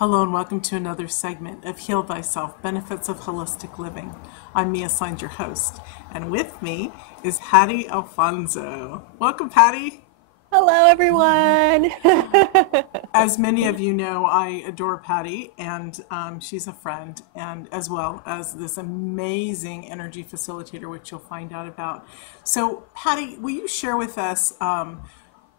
Hello and welcome to another segment of Heal Thyself, Benefits of Holistic Living. I'm Mia Saenz, your host, and with me is Patty Alfonso. Welcome, Patty. Hello, everyone. As many of you know, I adore Patty, and she's a friend, and as well as this amazing energy facilitator, which you'll find out about. So, Patty, will you share with us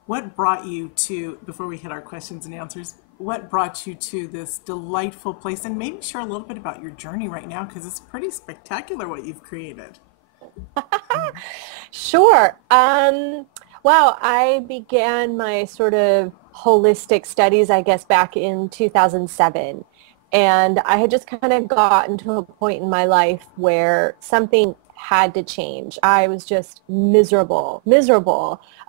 what brought you to, before we hit our questions and answers, what brought you to this delightful place, and maybe share a little bit about your journey right now, because it's pretty spectacular what you've created. Sure. Wow, I began my sort of holistic studies, I guess, back in 2007. And I had just kind of gotten to a point in my life where something had to change. I was just miserable.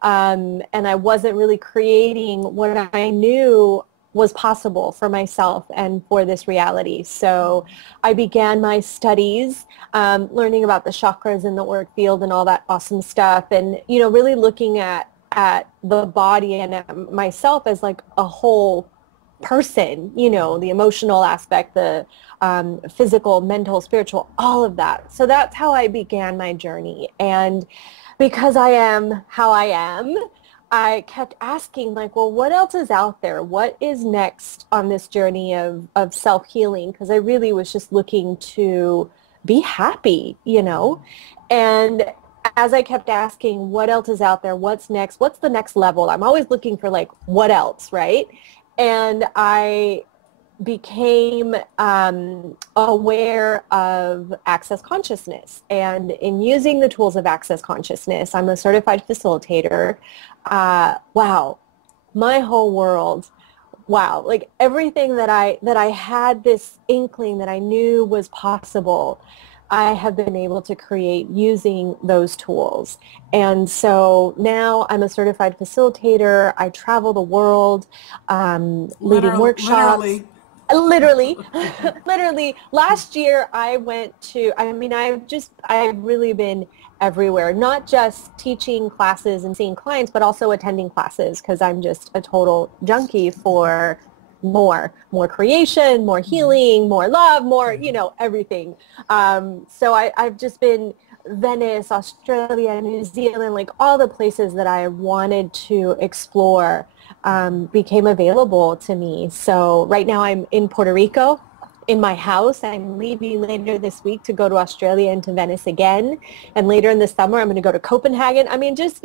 And I wasn't really creating what I knew was possible for myself and for this reality. So I began my studies, learning about the chakras and the auric field and all that awesome stuff. And, really looking at the body and at myself as like a whole person, the emotional aspect, the physical, mental, spiritual, all of that. So that's how I began my journey. And because I am how I am, I kept asking, like, well, what else is out there? What is next on this journey of self-healing? Because I really was just looking to be happy, And as I kept asking, what else is out there? What's next? What's the next level? I'm always looking for, like, what else, right? And I became aware of access consciousness. And in using the tools of access consciousness, I'm a certified facilitator. Wow, my whole world, wow, like everything that I had this inkling that I knew was possible, I have been able to create using those tools. And so now I'm a certified facilitator. I travel the world, leading workshops. Literally, literally. Last year I went to, I've really been everywhere, not just teaching classes and seeing clients, but also attending classes because I'm just a total junkie for more creation, more healing, more love, more, everything. So I've just been Venice, Australia, New Zealand, like all the places that I wanted to explore became available to me. So right now I'm in Puerto Rico in my house. I'm leaving later this week to go to Australia and to Venice again. And later in the summer, I'm going to go to Copenhagen. I mean, just,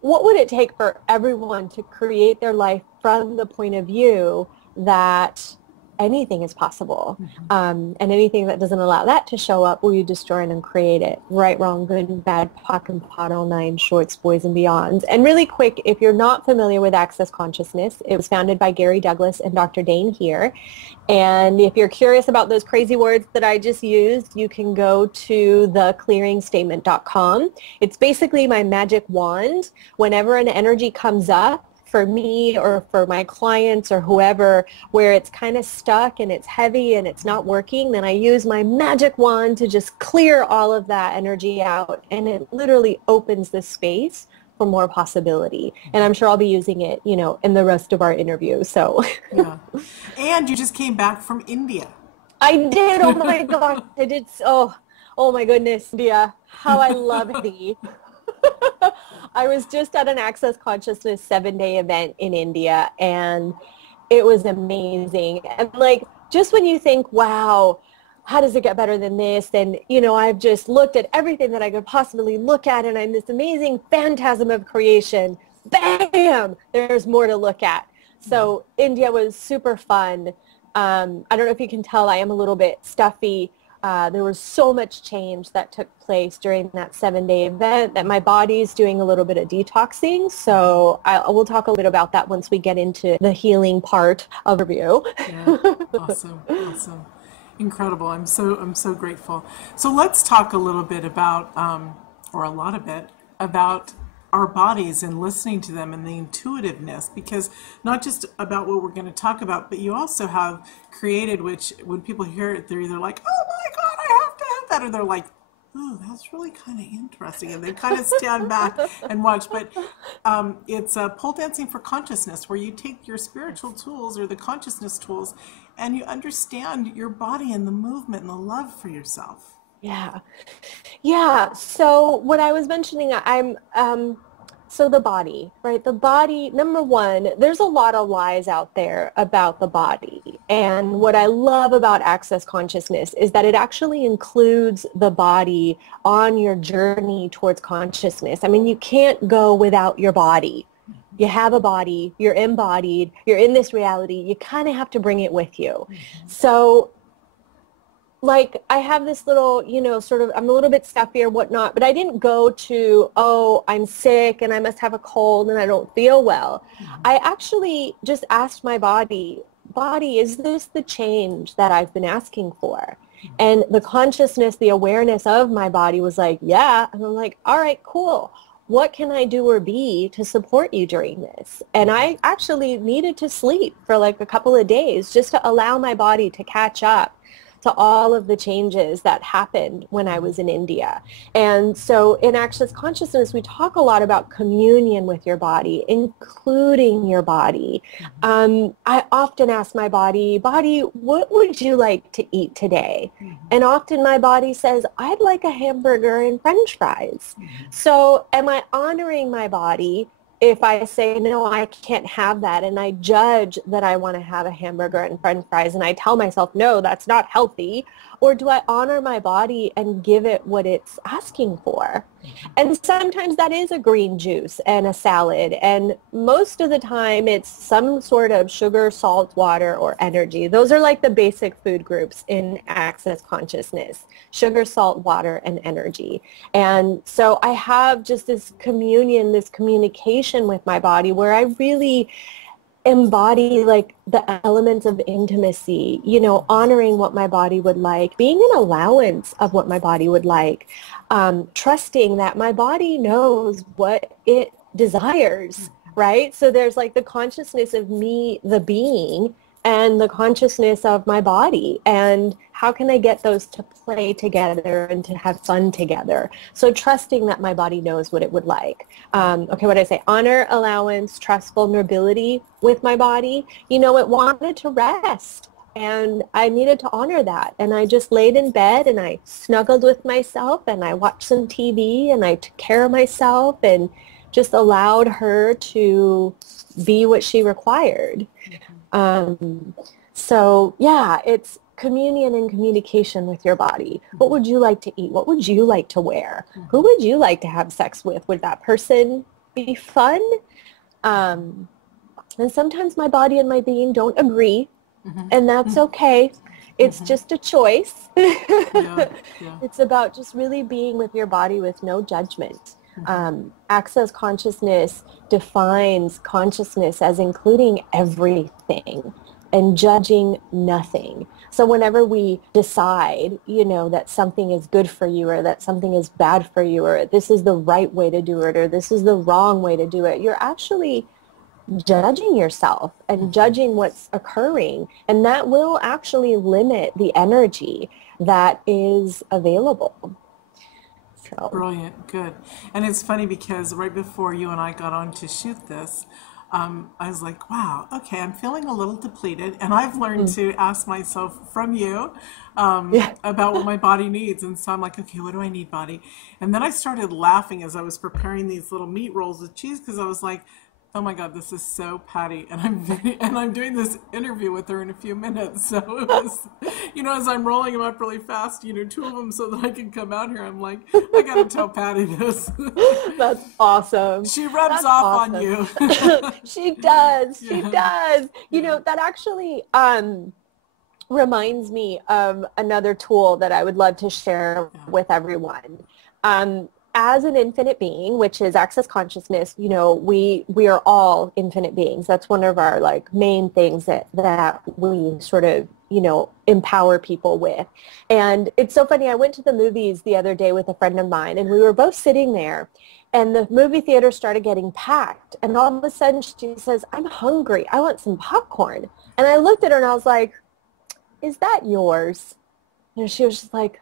what would it take for everyone to create their life from the point of view that anything is possible, and anything that doesn't allow that to show up, will you destroy and uncreate it? Right, wrong, good and bad, POC and POD, all nine shorts, boys and beyonds. And really quick, if you're not familiar with Access Consciousness, it was founded by Gary Douglas and Dr. Dane here. And if you're curious about those crazy words that I just used, you can go to theclearingstatement.com. It's basically my magic wand. Whenever an energy comes up, for me or for my clients or whoever, where it's kind of stuck and it's heavy and it's not working, then I use my magic wand to just clear all of that energy out, and it literally opens the space for more possibility. And I'm sure I'll be using it, in the rest of our interview. So Yeah. And you just came back from India. I did. Oh my God. I did. Oh my goodness, India. How I love thee. I was just at an Access Consciousness 7-day event in India, and it was amazing. And like, just when you think, wow, how does it get better than this? And, I've just looked at everything that I could possibly look at, and I'm this amazing phantasm of creation. Bam! There's more to look at. So India was super fun. I don't know if you can tell, I am a little bit stuffy. There was so much change that took place during that 7-day event that my body's doing a little bit of detoxing. So we'll talk a little bit about that once we get into the healing part of the review. Yeah, awesome, incredible. I'm so grateful. So let's talk a little bit about, or a lot of it about our bodies and listening to them and the intuitiveness, because not just about what we're going to talk about, but you also have created, which when people hear it, they're either like, oh my God, I have to have that, or they're like, oh, that's really kind of interesting, and they kind of stand back and watch. But it's pole dancing for consciousness, where you take your spiritual tools or the consciousness tools and you understand your body and the movement and the love for yourself. Yeah. Yeah. So what I was mentioning, so the body, right? The body, number one, there's a lot of lies out there about the body. And what I love about Access Consciousness is that it actually includes the body on your journey towards consciousness. I mean, you can't go without your body. You have a body, you're embodied, you're in this reality. You kind of have to bring it with you. So like I have this little, sort of, I'm a little bit stuffy or whatnot, but I didn't go to, oh, I'm sick and I must have a cold and I don't feel well. I actually just asked my body, is this the change that I've been asking for? And the consciousness, the awareness of my body was like, yeah. And I'm like, all right, cool. What can I do or be to support you during this? And I actually needed to sleep for like a couple of days just to allow my body to catch up to all of the changes that happened when I was in India. And so in Access Consciousness, we talk a lot about communion with your body, including your body. I often ask my body, what would you like to eat today? And often my body says, I'd like a hamburger and French fries. So am I honoring my body if I say, no, I can't have that, and I judge that I want to have a hamburger and French fries, and I tell myself, no, that's not healthy? Or do I honor my body and give it what it's asking for? And sometimes that is a green juice and a salad. And most of the time it's some sort of sugar, salt, water, or energy. Those are like the basic food groups in Access Consciousness: sugar, salt, water, and energy. And so I have just this communion, this communication with my body where I really embody like the elements of intimacy, honoring what my body would like, being an allowance of what my body would like, trusting that my body knows what it desires, right? So there's like the consciousness of me, the being, and the consciousness of my body, and how can I get those to play together and to have fun together? So trusting that my body knows what it would like. Okay, what did I say? Honor, allowance, trust, vulnerability with my body. It wanted to rest, and I needed to honor that. And I just laid in bed and I snuggled with myself and I watched some TV and I took care of myself and just allowed her to be what she required. So yeah, it's communion and communication with your body. What would you like to eat? What would you like to wear? Who would you like to have sex with? Would that person be fun? And sometimes my body and my being don't agree, and that's okay. It's just a choice. It's about just really being with your body with no judgment. Access Consciousness defines consciousness as including everything and judging nothing. So whenever we decide, that something is good for you or that something is bad for you or this is the right way to do it or this is the wrong way to do it, you're actually judging yourself and judging what's occurring. And that will actually limit the energy that is available. So. Brilliant. Good. And it's funny because right before you and I got on to shoot this, I was like, wow, okay, I'm feeling a little depleted. And I've learned to ask myself from you about what my body needs. And so I'm like, okay, what do I need, body? And then I started laughing as I was preparing these little meat rolls with cheese because I was like, oh my God, this is so Patty, and I'm doing this interview with her in a few minutes. So it was, as I'm rolling them up really fast, two of them so that I can come out here. I'm like, I gotta tell Patty this. That's awesome. She rubs off on you. She does. She does. That actually reminds me of another tool that I would love to share with everyone. As an infinite being, which is Access Consciousness, we are all infinite beings. That's one of our main things that we sort of, empower people with. And it's so funny. I went to the movies the other day with a friend of mine, and we were both sitting there, and the movie theater started getting packed. And all of a sudden she says, I'm hungry. I want some popcorn. And I looked at her and I was like, is that yours? And she was just like,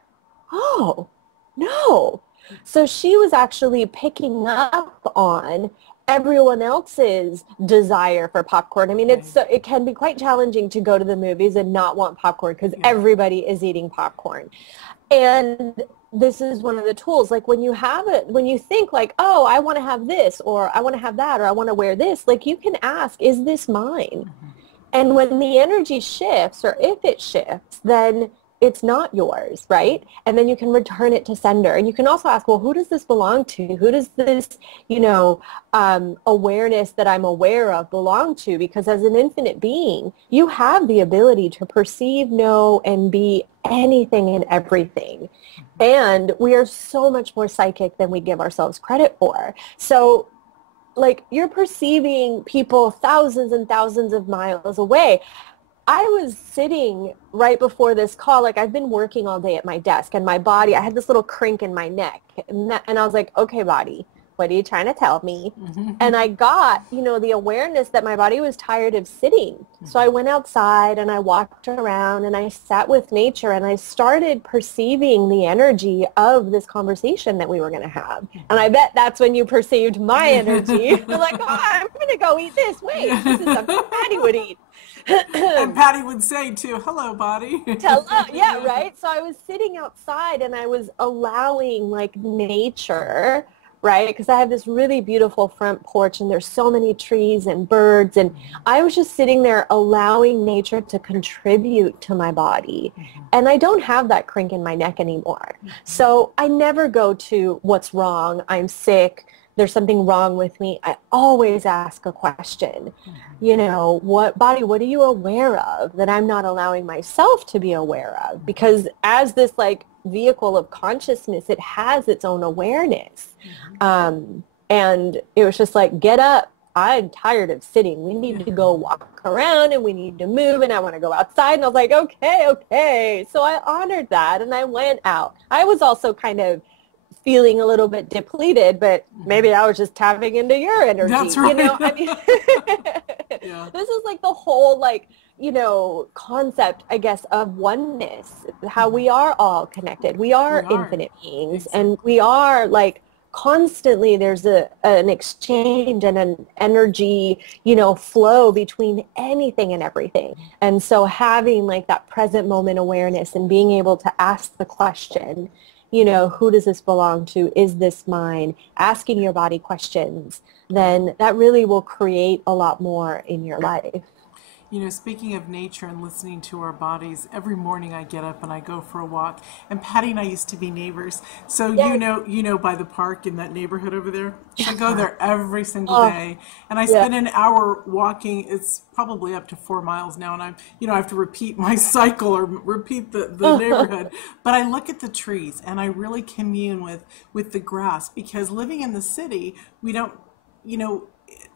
oh, no. So she was actually picking up on everyone else's desire for popcorn. I mean, Right. it can be quite challenging to go to the movies and not want popcorn because Yeah. everybody is eating popcorn. And this is one of the tools. Like when you have it, when you think like, oh, I want to have this, or I want to have that, or I want to wear this, like you can ask, is this mine? And when the energy shifts, or if it shifts, then it's not yours, right? And then you can return it to sender. And you can also ask, well, who does this belong to? Who does this, awareness that I'm aware of belong to? Because as an infinite being, you have the ability to perceive, know, and be anything and everything. And we are so much more psychic than we give ourselves credit for. So like you're perceiving people thousands and thousands of miles away. I was sitting right before this call, like I've been working all day at my desk and my body, I had this little crink in my neck and I was like, okay, body, what are you trying to tell me? And I got, the awareness that my body was tired of sitting. So I went outside and I walked around and I sat with nature and I started perceiving the energy of this conversation that we were going to have. And I bet that's when you perceived my energy. You're like, oh, I'm going to go eat this. Wait, this is something Patty would eat. And Patty would say too, hello, body. Hello, yeah, right? So I was sitting outside and I was allowing like nature, right? Because I have this really beautiful front porch and there's so many trees and birds. And I was just sitting there allowing nature to contribute to my body. And I don't have that crink in my neck anymore. So I never go to what's wrong, I'm sick, there's something wrong with me. I always ask a question. What are you aware of that I'm not allowing myself to be aware of? Because as this like vehicle of consciousness, it has its own awareness. And it was just like, get up. I'm tired of sitting. We need to go walk around and we need to move and I want to go outside. And I was like, okay. So I honored that and I went out. I was also kind of feeling a little bit depleted, but maybe I was just tapping into your energy. That's right. This is like the whole concept, I guess, of oneness, how we are all connected. We are infinite beings and we are like constantly there's an exchange and an energy, flow between anything and everything. And so having like that present moment awareness and being able to ask the question, who does this belong to? Is this mine? Asking your body questions, then that really will create a lot more in your life. Speaking of nature and listening to our bodies, every morning I get up and I go for a walk. And Patty and I used to be neighbors. So by the park in that neighborhood over there. So I go there every single day. And I spend an hour walking. It's probably up to 4 miles now. And I have to repeat my cycle or repeat the neighborhood. But I look at the trees and I really commune with the grass because living in the city, we don't,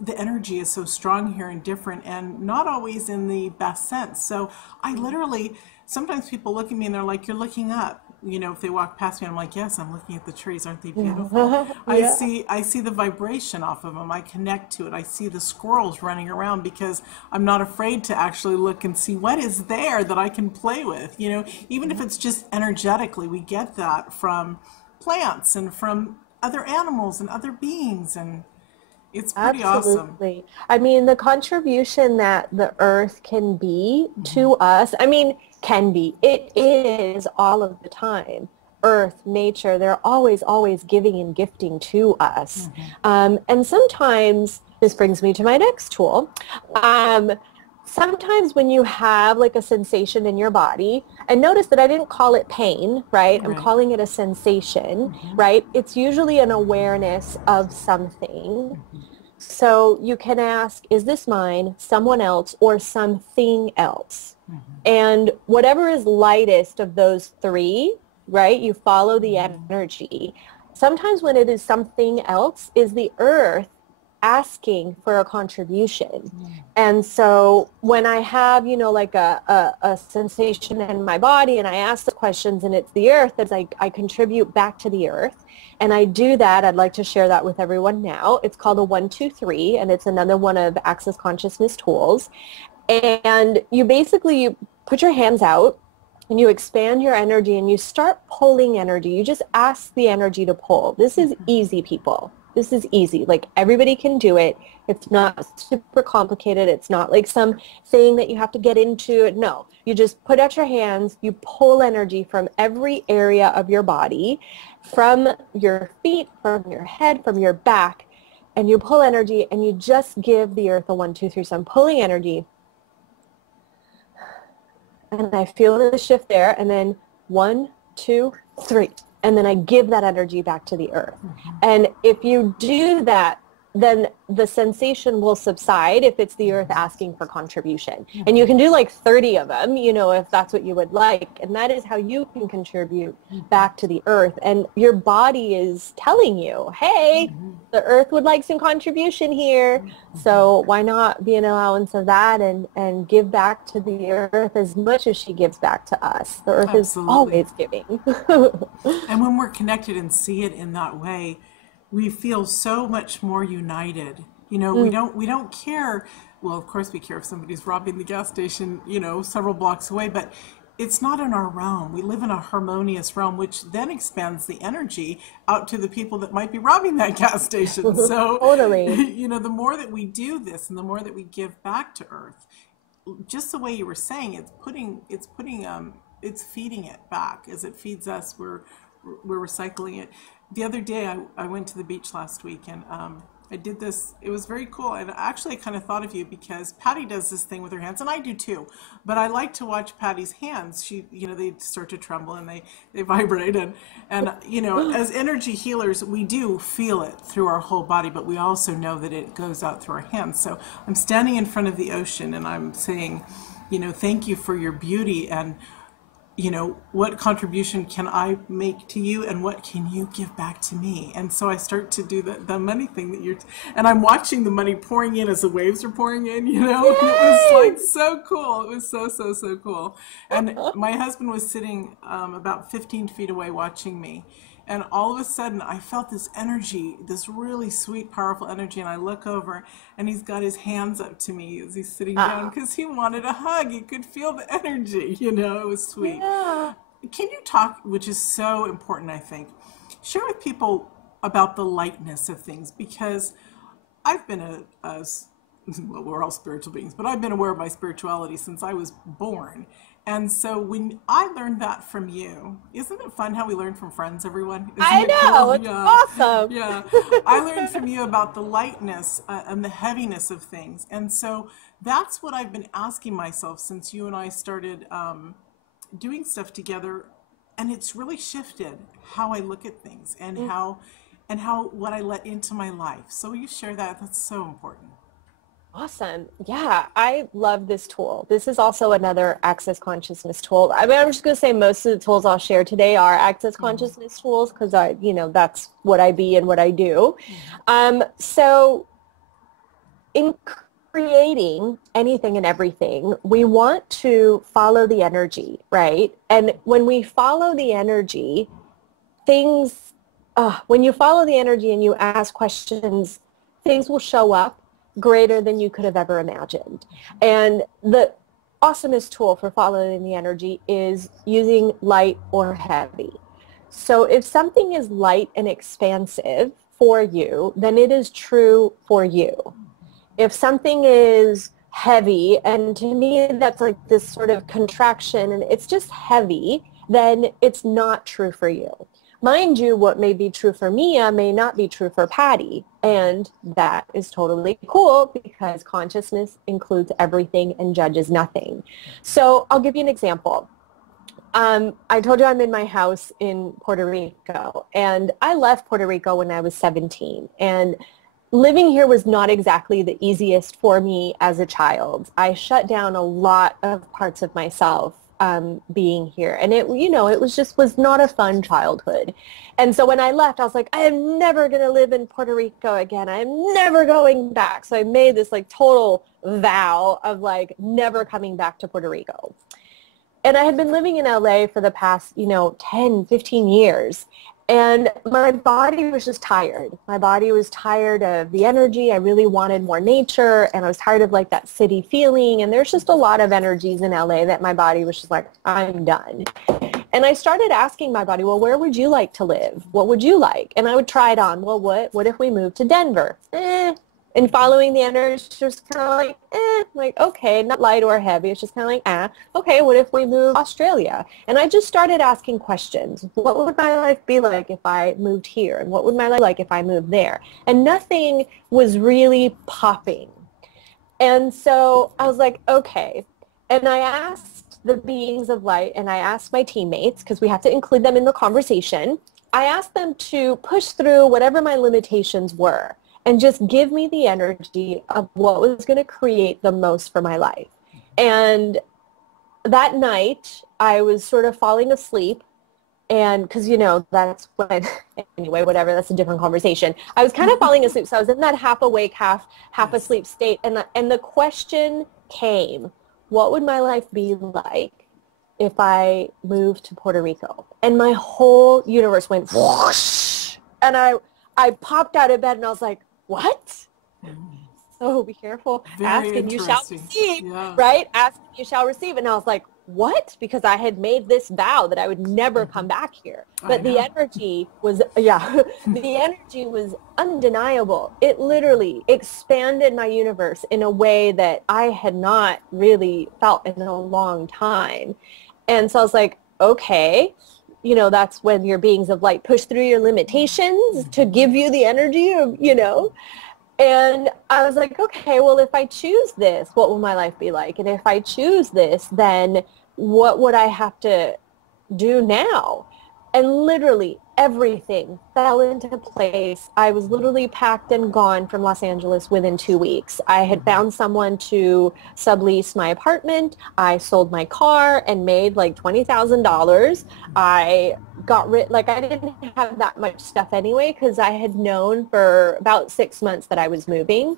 the energy is so strong here and different and not always in the best sense. So I literally, sometimes people look at me and they're like, you're looking up. If they walk past me, I'm like, yes, I'm looking at the trees. Aren't they beautiful? I see the vibration off of them. I connect to it. I see the squirrels running around because I'm not afraid to actually look and see what is there that I can play with. Even if it's just energetically, we get that from plants and from other animals and other beings, and it's pretty Absolutely. awesome. I mean, the contribution that the earth can be to us, it is all of the time. Earth, nature, they're always, always giving and gifting to us. And sometimes, this brings me to my next tool, sometimes when you have like a sensation in your body, and notice that I didn't call it pain, right? I'm calling it a sensation, right? It's usually an awareness of something. So you can ask, is this mine, someone else, or something else? And whatever is lightest of those three, right? You follow the energy. Sometimes when it is something else, is the earth asking for a contribution. And so when I have, like a sensation in my body and I ask the questions and it's the earth, as I contribute back to the earth. And I do that. I'd like to share that with everyone now. It's called a 1, 2, 3, and it's another one of Access Consciousness tools. And you put your hands out and you expand your energy and you start pulling energy. You just ask the energy to pull. This is easy, people. This is easy. Like, everybody can do it. It's not super complicated. It's not like some thing that you have to get into. No, you just put out your hands, you pull energy from every area of your body, from your feet, from your head, from your back, and you pull energy, and you just give the earth a 1, 2, 3. So I'm pulling energy, and I feel the shift there, and then 1, 2, 3. And then I give that energy back to the earth. And if you do that, then the sensation will subside if it's the earth asking for contribution. And you can do like 30 of them, you know, if that's what you would like. And that is how you can contribute back to the earth. And your body is telling you, hey, the earth would like some contribution here. So why not be an allowance of that and give back to the earth as much as she gives back to us. The earth is always giving. And when we're connected and see it in that way, we feel so much more united. You know, we don't care. Well, of course we care if somebody's robbing the gas station, you know, several blocks away, but it's not in our realm. We live in a harmonious realm, which then expands the energy out to the people that might be robbing that gas station. So, totally. You know, the more that we do this and the more that we give back to Earth, just the way you were saying, it's feeding it back. As it feeds us, we're recycling it. The other day, I went to the beach last week, and I did this. It was very cool. And actually, I kind of thought of you because Patty does this thing with her hands, and I do too. But I like to watch Patty's hands. She, you know, they start to tremble and they vibrate. And you know, as energy healers, we do feel it through our whole body, but we also know that it goes out through our hands. So I'm standing in front of the ocean, and I'm saying, you know, thank you for your beauty, and you know, what contribution can I make to you, and what can you give back to me? And so I start to do the money thing that and I'm watching the money pouring in as the waves are pouring in, you know. Yay! It was like so cool. It was so cool. And my husband was sitting about 15 feet away watching me. And all of a sudden, I felt this energy, this really sweet, powerful energy. And I look over, and he's got his hands up to me as he's sitting down because he wanted a hug. He could feel the energy, you know. It was sweet. Yeah. Can you talk, which is so important, I think, share with people about the lightness of things? Because I've been well, we're all spiritual beings, but I've been aware of my spirituality since I was born. And so when I learned that from you, isn't it fun how we learn from friends, everyone? I know, it's awesome. Yeah, I learned from you about the lightness and the heaviness of things. And so that's what I've been asking myself since you and I started doing stuff together. And it's really shifted how I look at things and how what I let into my life. So will you share that? That's so important. Awesome. Yeah, I love this tool. This is also another Access Consciousness tool. I mean, I'm just going to say most of the tools I'll share today are Access Consciousness tools because that's what I be and what I do. So in creating anything and everything, we want to follow the energy, right? And when we follow the energy, when you follow the energy and you ask questions, things will show up greater than you could have ever imagined. And the awesomest tool for following the energy is using light or heavy. So if something is light and expansive for you, then it is true for you. If something is heavy, and to me that's like this sort of contraction and it's just heavy, then it's not true for you. Mind you, what may be true for Mia may not be true for Patty, and that is totally cool because consciousness includes everything and judges nothing. So I'll give you an example. I told you I'm in my house in Puerto Rico, and I left Puerto Rico when I was 17, and living here was not exactly the easiest for me as a child. I shut down a lot of parts of myself being here. And it was not a fun childhood. And so when I left, I was like, I am never going to live in Puerto Rico again. I'm never going back. So I made this like total vow of like never coming back to Puerto Rico. And I had been living in LA for the past, 10, 15 years. And my body was just tired. My body was tired of the energy. I really wanted more nature, and I was tired of like that city feeling. And there's just a lot of energies in LA that my body was just like, I'm done. And I started asking my body, well, where would you like to live? What would you like? And I would try it on. Well, what if we moved to Denver? And following the energy, just kind of like, okay, not light or heavy. It's just kind of like, okay, what if we move to Australia? And I just started asking questions. What would my life be like if I moved here? And what would my life be like if I moved there? And nothing was really popping. And so I was like, okay. And I asked the beings of light, and I asked my teammates, because we have to include them in the conversation. I asked them to push through whatever my limitations were and just give me the energy of what was going to create the most for my life. And that night, I was sort of falling asleep. And because, that's when, anyway, whatever, that's a different conversation. I was kind of falling asleep. So I was in that half awake, half asleep state. And the question came, what would my life be like if I moved to Puerto Rico? And my whole universe went whoosh. And I popped out of bed and I was like, what? So be careful. Very Ask and you shall receive, yeah. right? Ask and you shall receive. And I was like, what? Because I had made this vow that I would never come back here. But the energy was, the energy was undeniable. It literally expanded my universe in a way that I had not really felt in a long time. And so I was like, okay, that's when your beings of light push through your limitations to give you the energy of, And I was like, okay, well, if I choose this, what will my life be like? And if I choose this, then what would I have to do now? And literally everything fell into place. I was literally packed and gone from Los Angeles within 2 weeks. I had found someone to sublease my apartment. I sold my car and made like $20,000. I got rid, I didn't have that much stuff anyway, because I had known for about 6 months that I was moving.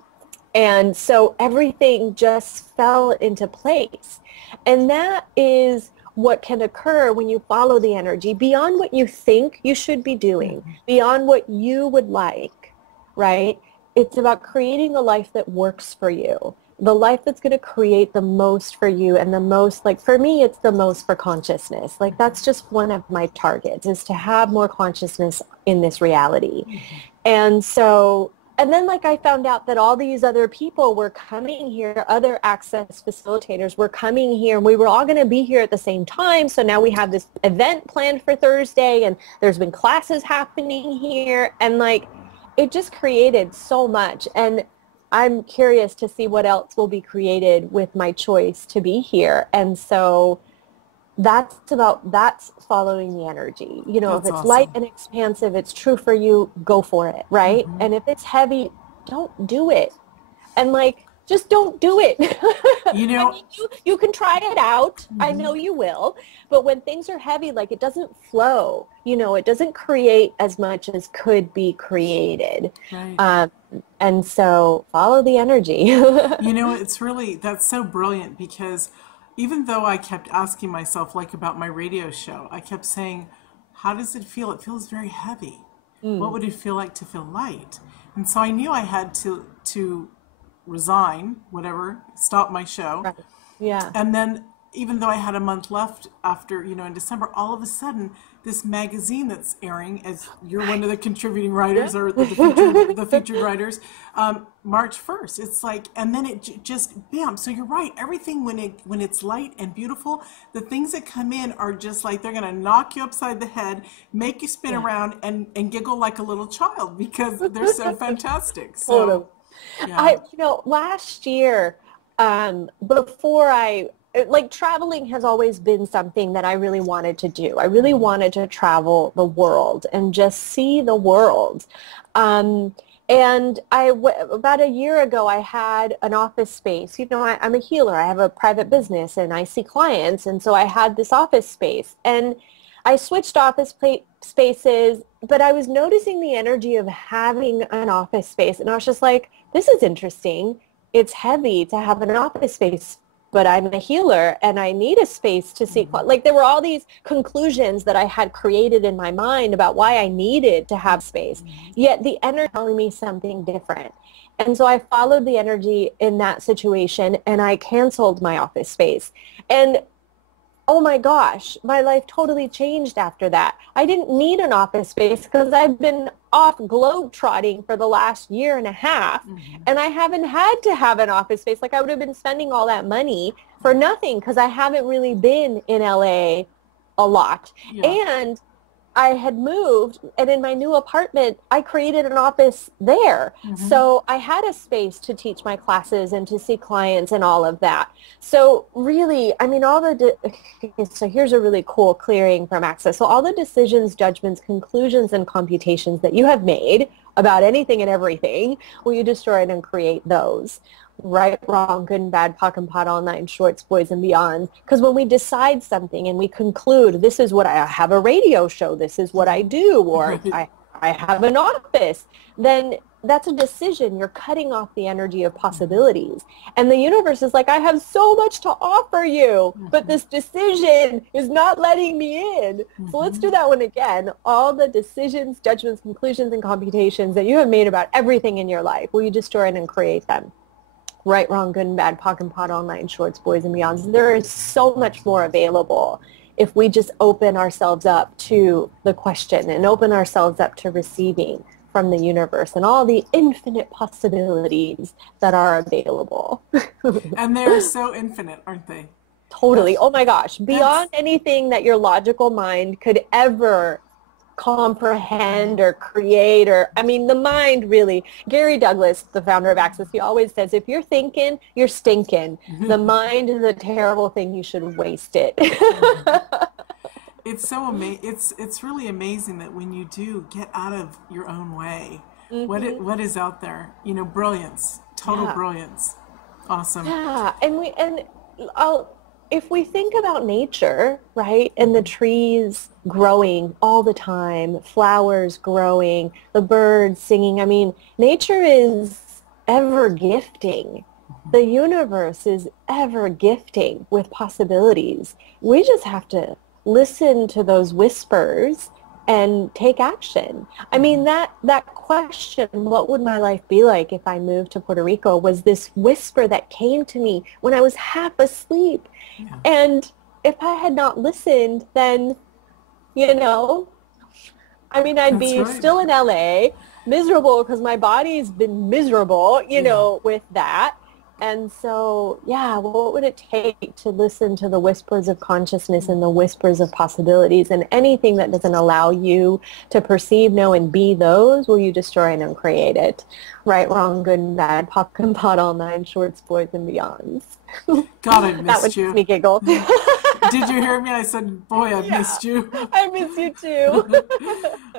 And so everything just fell into place. And that is what can occur when you follow the energy beyond what you think you should be doing, beyond what you would like, right? It's about creating a life that works for you, the life that's going to create the most for you, and the most, for me, it's the most for consciousness. That's just one of my targets, is to have more consciousness in this reality. And so, and then I found out that all these other people were coming here, other access facilitators were coming here, and we were all going to be here at the same time. So now we have this event planned for Thursday, and there's been classes happening here, and it just created so much. And I'm curious to see what else will be created with my choice to be here. And so that's following the energy. If it's awesome. Light and expansive, it's true for you, go for it, right? And if it's heavy, don't do it. And just don't do it. You can try it out. I know you will. But when things are heavy, it doesn't flow. It doesn't create as much as could be created. Right. And so follow the energy. It's really, that's so brilliant, because even though I kept asking myself, about my radio show, I kept saying, how does it feel? It feels very heavy. What would it feel like to feel light? And so I knew I had to resign, stop my show. Right. Yeah. And then even though I had a month left after, in December, all of a sudden, this magazine that's airing, as you're one of the contributing writers or the featured writers, March 1st, it's and then it just, bam. So you're right. Everything, when it's light and beautiful, the things that come in are just they're going to knock you upside the head, make you spin around and giggle like a little child, because they're so fantastic. So, yeah. Last year, before traveling has always been something that I really wanted to do. I really wanted to travel the world and just see the world. And about a year ago, I had an office space. I'm a healer. I have a private business and I see clients. And so I had this office space. And I switched office spaces, but I was noticing the energy of having an office space. And I was just like, this is interesting. It's heavy to have an office space, but I'm a healer and I need a space to see. There were all these conclusions that I had created in my mind about why I needed to have space. Yet the energy telling me something different. And so I followed the energy in that situation and I canceled my office space. And oh my gosh, my life totally changed after that. I didn't need an office space because I've been off globetrotting for the last year and a half, and I haven't had to have an office space. Like I would have been spending all that money for nothing because I haven't really been in LA a lot. Yeah. And I had moved, and in my new apartment, I created an office there. So I had a space to teach my classes and to see clients and all of that. So really, I mean, so here's a really cool clearing from Access. So all the decisions, judgments, conclusions, and computations that you have made about anything and everything, will you destroy and create those? Right, wrong, good and bad, POC and POD, all nine shorts, boys and beyond. Because when we decide something and we conclude, this is what I have a radio show, this is what I do, or I have an office, then that's a decision. You're cutting off the energy of possibilities. And the universe is like, I have so much to offer you, but this decision is not letting me in. So let's do that one again. All the decisions, judgments, conclusions, and computations that you have made about everything in your life, will you destroy and create them? Right, wrong, good and bad, POC and POD, all nine shorts, boys and beyonds. There is so much more available if we just open ourselves up to the question and open ourselves up to receiving from the universe and all the infinite possibilities that are available. And they're so infinite, aren't they? Totally. Oh my gosh. Beyond anything that your logical mind could ever comprehend or create, or I mean the mind really. Gary Douglas, the founder of Access, he always says, if you're thinking, you're stinking. The mind is a terrible thing, you should waste it. It's so it's really amazing that when you do get out of your own way, what is out there, brilliance, total brilliance. Awesome. Yeah, if we think about nature, right, and the trees growing all the time, flowers growing, the birds singing, I mean, nature is ever gifting. The universe is ever gifting with possibilities. We just have to listen to those whispers and take action. I mean, that question, what would my life be like if I moved to Puerto Rico, was this whisper that came to me when I was half asleep. Yeah. And if I had not listened, then, I'd be still in LA, miserable because my body's been miserable, with that. And so, what would it take to listen to the whispers of consciousness and the whispers of possibilities, and anything that doesn't allow you to perceive, know, and be those, will you destroy and uncreate it? Right, wrong, good and bad, POC and POD, all nine shorts, boys and beyonds. God, I missed that would you. Make me giggle. Did you hear me? I said, boy, I missed you. I miss you too.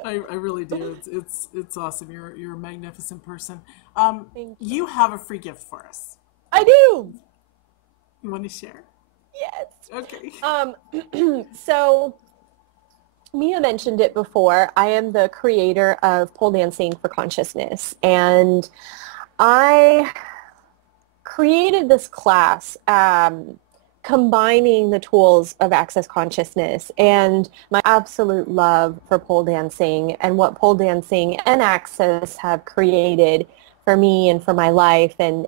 I really do. It's awesome. You're a magnificent person. Thank you have a free gift for us. I do. You want to share? Yes. Okay. So, Mia mentioned it before. I am the creator of Pole Dancing for Consciousness, and I created this class combining the tools of Access Consciousness and my absolute love for pole dancing and what pole dancing and Access have created for me and for my life, and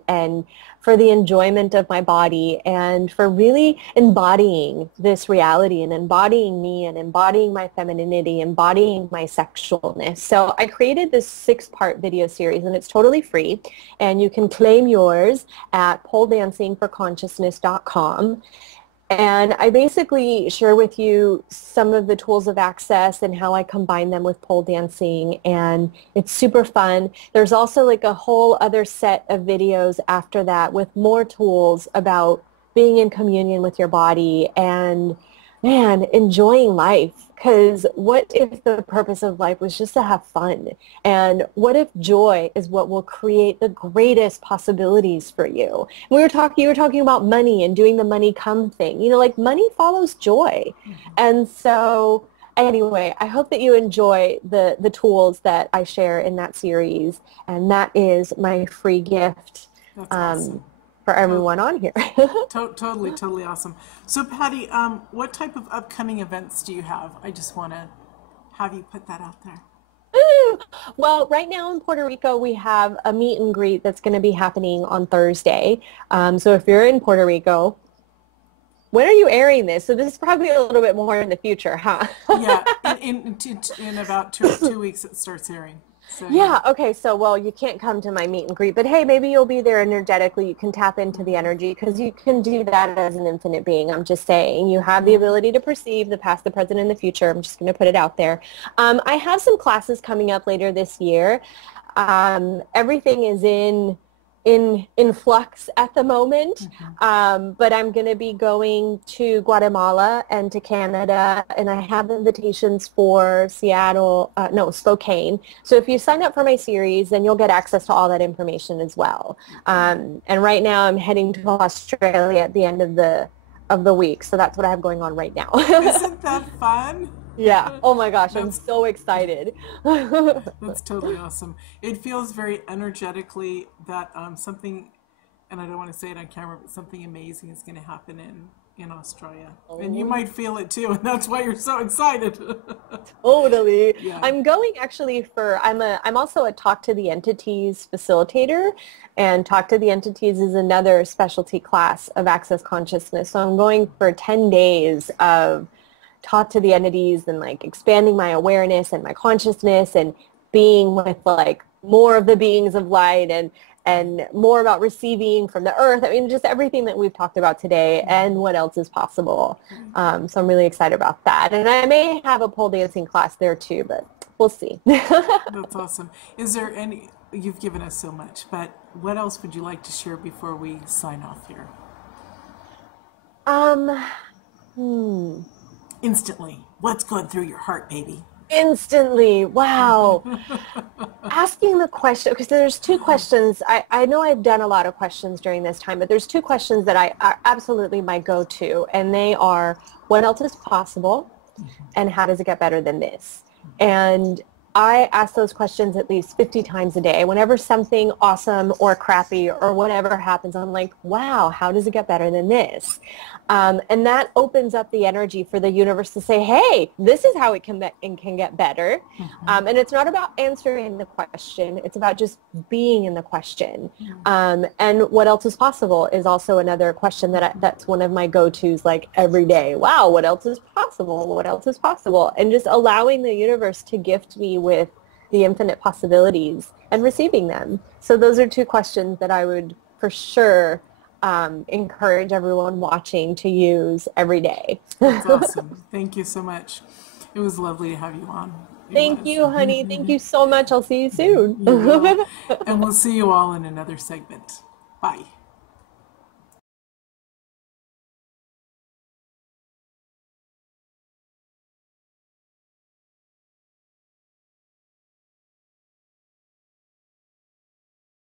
for the enjoyment of my body, and for really embodying this reality and embodying me and embodying my femininity, embodying my sexualness. So I created this 6-part video series, and it's totally free, and you can claim yours at poledancingforconsciousness.com. And I basically share with you some of the tools of Access and how I combine them with pole dancing, and it's super fun. There's also like a whole other set of videos after that with more tools about being in communion with your body and, man, enjoying life. Because what if the purpose of life was just to have fun? And what if joy is what will create the greatest possibilities for you? You were talking about money and doing the money come thing. Like money follows joy. Mm-hmm. And so anyway, I hope that you enjoy the tools that I share in that series. And that is my free gift. That's awesome. For everyone on here. Totally awesome. So Patty, what type of upcoming events do you have? I just want to have you put that out there. Well, right now in Puerto Rico, we have a meet and greet that's going to be happening on Thursday. So if you're in Puerto Rico, When are you airing this? So this is probably a little bit more in the future, huh? Yeah, in about two weeks it starts airing. So yeah. Yeah, okay, so well, you can't come to my meet and greet, but hey, maybe you'll be there energetically. You can tap into the energy because you can do that as an infinite being. I'm just saying, you have the ability to perceive the past, the present, and the future. I'm just going to put it out there. I have some classes coming up later this year. Everything is in flux at the moment, but I'm going to be going to Guatemala and to Canada, and I have invitations for Spokane. So if you sign up for my series, then you'll get access to all that information as well. And right now I'm heading to Australia at the end of the week, so that's what I have going on right now. Isn't that fun? Yeah. Oh my gosh, I'm so excited. That's totally awesome. It feels very energetically that something, and I don't want to say it on camera, but something amazing is going to happen in Australia. And you might feel it too, and that's why you're so excited. Totally. Yeah. I'm going actually I'm also a Talk to the Entities facilitator, and Talk to the Entities is another specialty class of Access Consciousness. So I'm going for 10 days of talk to the entities and like expanding my awareness and my consciousness and being with like more of the beings of light and more about receiving from the earth. I mean, just everything that we've talked about today and what else is possible. So I'm really excited about that. And I may have a pole dancing class there too, but we'll see. That's awesome. Is there you've given us so much, but what else would you like to share before we sign off here? Instantly, what's going through your heart, baby? Instantly. Wow. Asking the question, because there's two questions. I know I've done a lot of questions during this time, but there's two questions that are absolutely my go-to, and they are, what else is possible, and how does it get better than this? And I ask those questions at least 50 times a day. Whenever something awesome or crappy or whatever happens, I'm like, wow, how does it get better than this? And that opens up the energy for the universe to say, hey, this is how it can get better. And it's not about answering the question. It's about just being in the question. And what else is possible is also another question that's one of my go-tos, like every day. Wow, what else is possible? What else is possible? And just allowing the universe to gift me with the infinite possibilities and receiving them. So those are two questions that I would for sure encourage everyone watching to use every day. That's awesome. Thank you so much. It was lovely to have you on. Thank you, honey. Thank you so much. I'll see you soon. And we'll see you all in another segment. Bye.